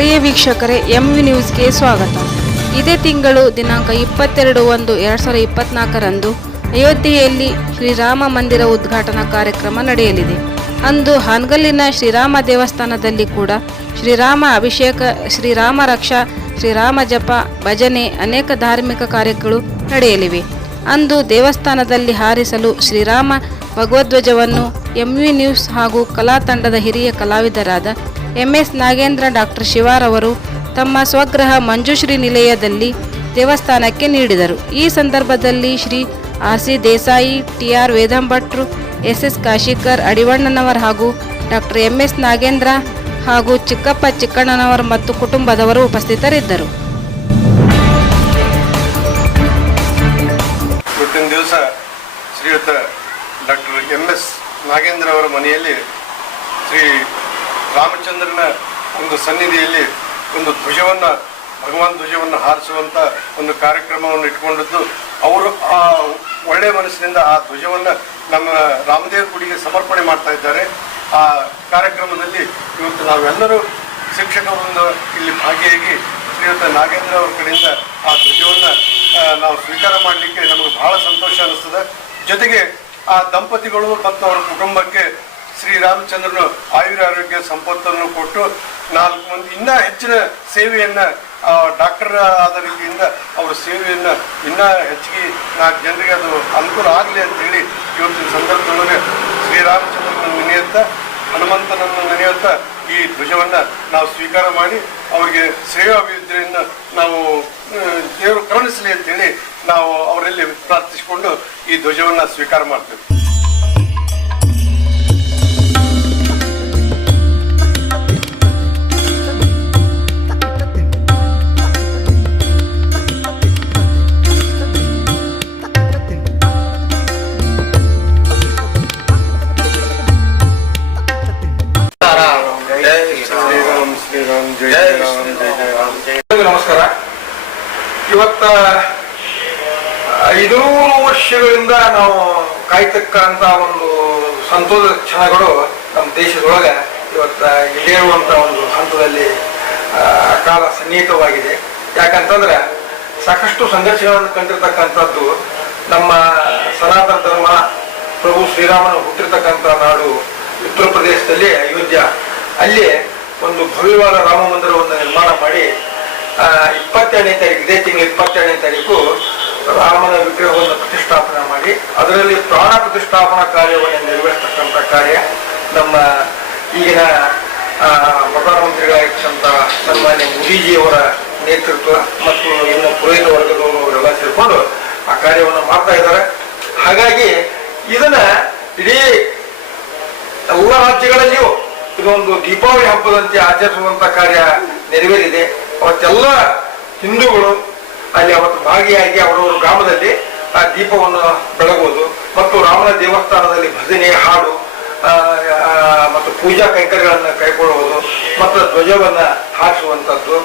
ಪ್ರಿಯ ವೀಕ್ಷಕರೇ, M V ನ್ಯೂಸ್ಗೆ ಸ್ವಾಗತ. ಇದೇ ತಿಂಗಳು ದಿನಾಂಕ ಇಪ್ಪತ್ತೆರಡು ಒಂದು ಎರಡು ಸಾವಿರದ ಇಪ್ಪತ್ನಾಲ್ಕರಂದು ಅಯೋಧ್ಯೆಯಲ್ಲಿ ಶ್ರೀರಾಮ ಮಂದಿರ ಉದ್ಘಾಟನಾ ಕಾರ್ಯಕ್ರಮ ನಡೆಯಲಿದೆ. ಅಂದು ಹಾನ್ಗಲ್ಲಿನ ಶ್ರೀರಾಮ ದೇವಸ್ಥಾನದಲ್ಲಿ ಕೂಡ ಶ್ರೀರಾಮ ಅಭಿಷೇಕ, ಶ್ರೀರಾಮ ರಕ್ಷಾ, ಶ್ರೀರಾಮ ಜಪ, ಭಜನೆ ಅನೇಕ ಧಾರ್ಮಿಕ ಕಾರ್ಯಗಳು ನಡೆಯಲಿವೆ. ಅಂದು ದೇವಸ್ಥಾನದಲ್ಲಿ ಹಾರಿಸಲು ಶ್ರೀರಾಮ ಭಗವಧ್ವಜವನ್ನು ಎಂವಿ ನ್ಯೂಸ್ ಹಾಗೂ ಕಲಾ ತಂಡದ ಹಿರಿಯ ಕಲಾವಿದರಾದ ಎಂಎಸ್ ನಾಗೇಂದ್ರ ಡಾಕ್ಟರ್ ಶಿವಾರವರು ತಮ್ಮ ಸ್ವಗ್ರಹ ಮಂಜುಶ್ರೀ ನಿಲಯದಲ್ಲಿ ದೇವಸ್ಥಾನಕ್ಕೆ ನೀಡಿದರು. ಈ ಸಂದರ್ಭದಲ್ಲಿ Shri R C Desai, T R ವೇದಂಭಟ್ರು, S S Kashikar Adivannanavar ಹಾಗೂ ಡಾಕ್ಟರ್ ಎಂ ಎಸ್ ನಾಗೇಂದ್ರ ಹಾಗೂ ಚಿಕ್ಕಪ್ಪ ಚಿಕ್ಕಣ್ಣನವರ್ ಮತ್ತು ಕುಟುಂಬದವರು ಉಪಸ್ಥಿತರಿದ್ದರು. ದಿವಸ ಶ್ರೀಯುತ ಡಾಕ್ಟರ್ ಎಂ ಎಸ್ ನಾಗೇಂದ್ರ ಅವರ ಮನೆಯಲ್ಲಿ ಶ್ರೀ ರಾಮಚಂದ್ರನ ಒಂದು ಸನ್ನಿಧಿಯಲ್ಲಿ ಒಂದು ಧ್ವಜವನ್ನು, ಭಗವಾನ್ ಧ್ವಜವನ್ನು ಹಾರಿಸುವಂಥ ಒಂದು ಕಾರ್ಯಕ್ರಮವನ್ನು ಇಟ್ಕೊಂಡಿದ್ದು, ಅವರು ಆ ಒಳ್ಳೆಯ ಮನಸ್ಸಿನಿಂದ ಆ ಧ್ವಜವನ್ನು ನಮ್ಮ ರಾಮದೇವ ಗುಡಿಗೆ ಸಮರ್ಪಣೆ ಮಾಡ್ತಾ ಇದ್ದಾರೆ. ಆ ಕಾರ್ಯಕ್ರಮದಲ್ಲಿ ಇವತ್ತು ನಾವೆಲ್ಲರೂ ಶಿಕ್ಷಕರನ್ನು ಇಲ್ಲಿ ಭಾಗಿಯಾಗಿ ಶ್ರೀಯುತ ನಾಗೇಂದ್ರ ಅವ್ರ ಕಡೆಯಿಂದ ಆ ಧ್ವಜವನ್ನು ನಾವು ಸ್ವೀಕಾರ ಮಾಡಲಿಕ್ಕೆ ನಮಗೆ ಬಹಳ ಸಂತೋಷ ಅನ್ನಿಸ್ತದೆ ಜೊತೆಗೆ ಆ ದಂಪತಿಗಳು ಮತ್ತು ಅವರ ಕುಟುಂಬಕ್ಕೆ ಶ್ರೀರಾಮಚಂದ್ರನು ಆಯುರ ಆರೋಗ್ಯ ಸಂಪತ್ತನ್ನು ಕೊಟ್ಟು ನಾಲ್ಕು ಮಂದಿ ಇನ್ನೂ ಹೆಚ್ಚಿನ ಸೇವೆಯನ್ನ ಡಾಕ್ಟರ್ ಆದ ರೀತಿಯಿಂದ ಅವರ ಸೇವೆಯನ್ನ ಇನ್ನೂ ಹೆಚ್ಚಿಗೆ ನಾಲ್ಕು ಜನರಿಗೆ ಅದು ಅನುಕೂಲ ಆಗಲಿ ಅಂತ ಹೇಳಿ ಇವತ್ತಿನ ಸಂದರ್ಭದೊಳಗೆ ಶ್ರೀರಾಮಚಂದ್ರನ ನೆನೆಯುತ್ತ, ಹನುಮಂತನನ್ನು ನೆನೆಯುತ್ತ ಈ ಧ್ವಜವನ್ನ ನಾವು ಸ್ವೀಕಾರ ಮಾಡಿ ಅವರಿಗೆ ಶ್ರೇಯಾಭಿವೃದ್ಧಿಯನ್ನು ನಾವು ದೇವರು ಕರುಣಿಸಲಿ ಅಂತೇಳಿ ನಾವು ಅವರಲ್ಲಿ ಪ್ರಾರ್ಥಿಸಿಕೊಂಡು ಈ ಧ್ವಜವನ್ನ ಸ್ವೀಕಾರ ಮಾಡ್ತೇವೆ. ಇವತ್ತ ಐನೂರು ವರ್ಷಗಳಿಂದ ನಾವು ಕಾಯ್ತಕ್ಕಂತ ಒಂದು ಸಂತೋಷ ಕ್ಷಣಗಳು ನಮ್ಮ ದೇಶದೊಳಗೆ ಇವತ್ತ ಇಳಿಯುವಂತ ಒಂದು ಹಂತದಲ್ಲಿ ಕಾಲ ಸನ್ನಿಹಿತವಾಗಿದೆ. ಯಾಕಂತಂದ್ರೆ ಸಾಕಷ್ಟು ಸಂಘರ್ಷಗಳನ್ನು ಕಂಡಿರ್ತಕ್ಕಂಥದ್ದು ನಮ್ಮ ಸನಾತನ ಧರ್ಮ, ಪ್ರಭು ಶ್ರೀರಾಮನ ಹುಟ್ಟಿರ್ತಕ್ಕಂಥ ನಾಡು ಉತ್ತರ ಪ್ರದೇಶದಲ್ಲಿ ಅಯೋಧ್ಯ. ಅಲ್ಲಿ ಒಂದು ಭವ್ಯವಾದ ರಾಮ ಮಂದಿರವನ್ನು ನಿರ್ಮಾಣ ಮಾಡಿ ಇಪ್ಪತ್ತೆರಡನೇ ತಾರೀಕು, ಇದೇ ತಿಂಗಳ ಇಪ್ಪತ್ತೆರಡನೇ ತಾರೀಕು ರಾಮನ ವಿಗ್ರಹವನ್ನು ಪ್ರತಿಷ್ಠಾಪನೆ ಮಾಡಿ, ಅದರಲ್ಲಿ ಪ್ರಾಣ ಪ್ರತಿಷ್ಠಾಪನಾ ಕಾರ್ಯವನ್ನು ನೆರವೇರ್ತಕ್ಕಂಥ ಕಾರ್ಯ ನಮ್ಮ ಈಗಿನ ಪ್ರಧಾನಮಂತ್ರಿಗಳಾಗಿರ್ತಕ್ಕಂಥ ಸನ್ಮಾನ್ಯ ಮೋದಿಜಿಯವರ ನೇತೃತ್ವ ಮತ್ತು ಇನ್ನು ಪುರೋಹಿತ ವರ್ಗದವರು ಅವರೆಲ್ಲ ಸೇರಿಕೊಂಡು ಆ ಕಾರ್ಯವನ್ನು ಮಾಡ್ತಾ ಇದ್ದಾರೆ. ಹಾಗಾಗಿ ಇದನ್ನ ಇಡೀ ಎಲ್ಲ ರಾಜ್ಯಗಳಲ್ಲಿಯೂ ಇದೊಂದು ದೀಪಾವಳಿ ಹಬ್ಬದಂತೆ ಆಚರಿಸುವಂತ ಕಾರ್ಯ ನೆರವೇರಿದೆ. ಅವತ್ತೆಲ್ಲ ಹಿಂದೂಗಳು ಅಲ್ಲಿ ಅವತ್ತು ಭಾಗಿಯಾಗಿ ಅವರವರ ಗ್ರಾಮದಲ್ಲಿ ಆ ದೀಪವನ್ನು ಬೆಳಗುವುದು ಮತ್ತು ರಾಮನ ದೇವಸ್ಥಾನದಲ್ಲಿ ಭಜನೆ, ಹಾಡು ಮತ್ತು ಪೂಜಾ ಕೈಂಕರ್ಯಗಳನ್ನು ಕೈಗೊಳ್ಳುವುದು ಮತ್ತು ಧ್ವಜವನ್ನು ಹಾರಿಸುವಂಥದ್ದು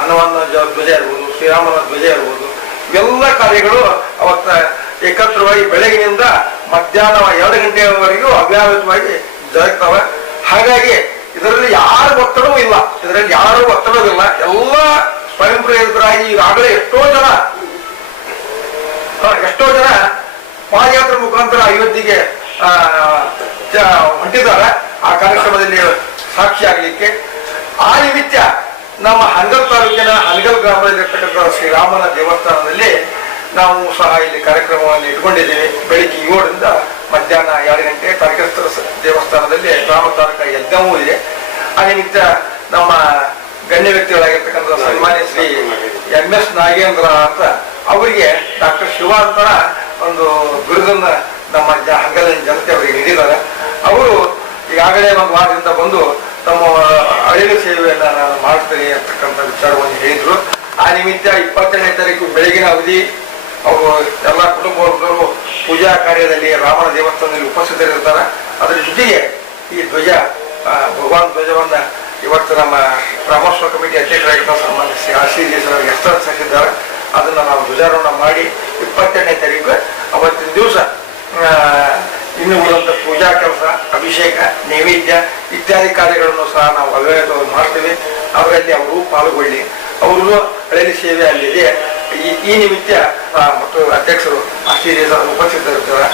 ಹನುಮಾನ ಧ್ವಜ ಇರ್ಬೋದು, ಶ್ರೀರಾಮನ ಧ್ವಜ ಇರ್ಬೋದು. ಎಲ್ಲ ಕಾರ್ಯಗಳು ಅವತ್ತ ಏಕತ್ರವಾಗಿ ಬೆಳಗಿನಿಂದ ಮಧ್ಯಾಹ್ನ ಎರಡು ಗಂಟೆಯವರೆಗೂ ಅವ್ಯಾಹತವಾಗಿ ಜರುಗ್ತವೆ. ಹಾಗಾಗಿ ಇದರಲ್ಲಿ ಇಲ್ಲ ಯಾರೂ ಒತ್ತಡವಿಲ್ಲ ಎಲ್ಲ ಸ್ವಯಂ ಪ್ರೇರಿತರಾಗಿ ಈಗಾಗಲೇ ಎಷ್ಟೋ ಜನ ಎಷ್ಟೋ ಜನ ಪಾದಯಾತ್ರೆ ಮುಖಾಂತರ ಅಯೋಧ್ಯೆಗೆ ಹೊಂಟಿದ್ದಾರೆ. ಆ ಕಾರ್ಯಕ್ರಮದಲ್ಲಿ ಸಾಕ್ಷಿಯಾಗಲಿಕ್ಕೆ ಆ ನಿಮಿತ್ತ ನಮ್ಮ ಹಂಗಲ್ ತಾಲೂಕಿನ ಹನಗಲ್ ಗ್ರಾಮದಲ್ಲಿರ್ತಕ್ಕಂಥ ಶ್ರೀರಾಮನ ದೇವಸ್ಥಾನದಲ್ಲಿ ನಾವು ಸಹ ಇಲ್ಲಿ ಕಾರ್ಯಕ್ರಮವನ್ನು ಇಟ್ಕೊಂಡಿದ್ದೀವಿ. ಬೆಳಿಗ್ಗೆ ಏಳರಿಂದ ಮಧ್ಯಾಹ್ನ ಎರಡು ಗಂಟೆ ತಾರಕೇಶ್ವರ ದೇವಸ್ಥಾನದಲ್ಲಿ ಗ್ರಾಮ ತಾಲೂಕ ಯಜ್ಞವೂ ಇದೆ. ಆ ನಿಮಿತ್ತ ನಮ್ಮ ಗಣ್ಯ ವ್ಯಕ್ತಿಗಳಾಗಿರ್ತಕ್ಕಂಥ ಸನ್ಮಾನ್ಯ ಶ್ರೀ ಎಂ ಎಸ್ ನಾಗೇಂದ್ರ ಅಂತ ಅವರಿಗೆ ಡಾಕ್ಟರ್ ಶಿವ ಅಂತ ಒಂದು ಬಿರುದನ್ನ ನಮ್ಮ ಹಂಗಲಿನ ಜನತೆ ಅವರಿಗೆ ನೀಡಿದ್ದಾರೆ. ಅವರು ಈಗಾಗಲೇ ಒಂದು ವಾರದಿಂದ ಬಂದು ತಮ್ಮ ಅಳಿಲು ಸೇವೆಯನ್ನು ನಾನು ಮಾಡ್ತೀನಿ ಅಂತಕ್ಕಂಥ ವಿಚಾರವನ್ನು ಹೇಳಿದರು. ಆ ನಿಮಿತ್ತ ಇಪ್ಪತ್ತೆರಡನೇ ತಾರೀಕು ಬೆಳಗಿನ ಅವಧಿ ಅವರು ಎಲ್ಲ ಕುಟುಂಬ ವರ್ಗದವರು ಪೂಜಾ ಕಾರ್ಯದಲ್ಲಿ ರಾಮನ ದೇವಸ್ಥಾನದಲ್ಲಿ ಉಪಸ್ಥಿತರಿರ್ತಾರೆ. ಅದರ ಜೊತೆಗೆ ಈ ಧ್ವಜ ಭಗವಾನ್ ಧ್ವಜವನ್ನ ಇವತ್ತು ನಮ್ಮ ಬ್ರಹ್ಮೋತ್ಸವ ಕಮಿಟಿ ಅಧ್ಯಕ್ಷರಾಗಿರುವ ಸಂಬಂಧಿಸಿ ಶ್ರೀ ಎಷ್ಟು ಹಸ್ತಾಂತರಿಸಿದ್ದಾರೆ ಅದನ್ನ ನಾವು ಧ್ವಜಾರೋಹಣ ಮಾಡಿ ಇಪ್ಪತ್ತೆರಡನೇ ತಾರೀಕು ಅವತ್ತಿನ ದಿವಸ ಇನ್ನು ಉಳಿದಂಥ ಪೂಜಾ ಕೆಲಸ, ಅಭಿಷೇಕ, ನೈವೇದ್ಯ ಇತ್ಯಾದಿ ಕಾರ್ಯಗಳನ್ನು ಸಹ ನಾವು ಅವ್ಯವಹಿತವಾಗಿ ಮಾಡ್ತೇವೆ. ಅವರಲ್ಲಿ ಅವರು ಪಾಲ್ಗೊಳ್ಳಿ. ಅವರು ಹಳೆಯ ಸೇವೆ ಅಲ್ಲಿದೆ. ಈ ಈ ನಿಮಿತ್ತ ಮತ್ತು ಅಧ್ಯಕ್ಷರು ಪ್ರಭು ಶ್ರೀರಾಮ